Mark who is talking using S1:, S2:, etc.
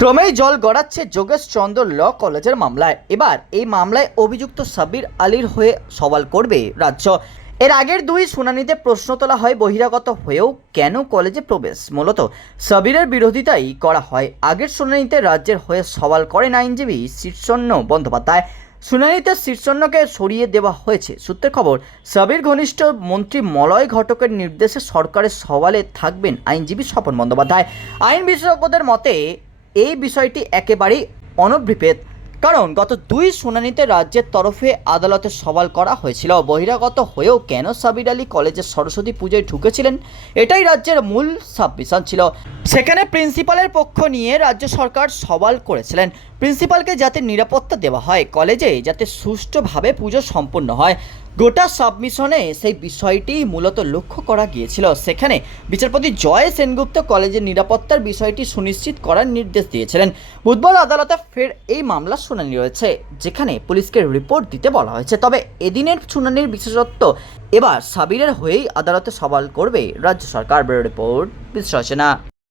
S1: ক্রমেই জল গড়াচ্ছে যোগেশ চন্দ্র ল কলেজের মামলায়। এবার এই মামলায় অভিযুক্ত সাবির আলীর হয়ে সওয়াল করবে রাজ্য। এর আগের দুই শুনানিতে প্রশ্ন তোলা হয় বহিরাগত হয়েও কেন কলেজে প্রবেশ? মূলত সাবিরের বিরোধিতাই করা হয়। আগের শুনানিতে রাজ্যের হয়ে সওয়াল করেন আইনজীবী শীর্ষণ্য বন্দ্যোপাধ্যায়। শুনানিতে শীর্ষণ্যকে সরিয়ে দেওয়া হয়েছে। সূত্রের খবর, সাবির ঘনিষ্ঠ মন্ত্রী মলয় ঘটকের নির্দেশে সরকারের সওয়ালে থাকবেন আইনজীবী স্বপন বন্দ্যোপাধ্যায়। আইন বিশেষজ্ঞদের মতে, এই বিষয়টি একেবারেই অনভিপ্রেত। কারণ, গত দুই শুনানিতে রাজ্যের তরফে আদালতে সওয়াল করা হয়েছিল, বহিরাগত হয়েও কেন সাবির আলী কলেজের সরস্বতী পুজোয় ঢুকেছিলেন, এটাই রাজ্যের মূল সাবমিশন ছিল। সেখানে প্রিন্সিপালের পক্ষ নিয়ে রাজ্য সরকার সওয়াল করেছিলেন। প্রিন্সিপালকে যাতে নিরাপত্তা দেওয়া হয়, কলেজে যাতে সুষ্ঠুভাবে পুজো সম্পন্ন হয়, গোটা সাবমিশনে সেই বিষয়টি মূলত লক্ষ্য করা গিয়েছিল। সেখানে বিচারপতি জয় সেনগুপ্ত কলেজের নিরাপত্তার বিষয়টি সুনিশ্চিত করার নির্দেশ দিয়েছিলেন। বুধবার আদালতে ফের এই মামলা শুনানি রয়েছে, যেখানে পুলিশকে রিপোর্ট দিতে বলা হয়েছে। তবে এদিনের শুনানির বিশেষত্ব এবার সাবিরের হয়েই আদালতে সওয়াল করবে রাজ্য সরকার। Bureau report বিশ্লেষণা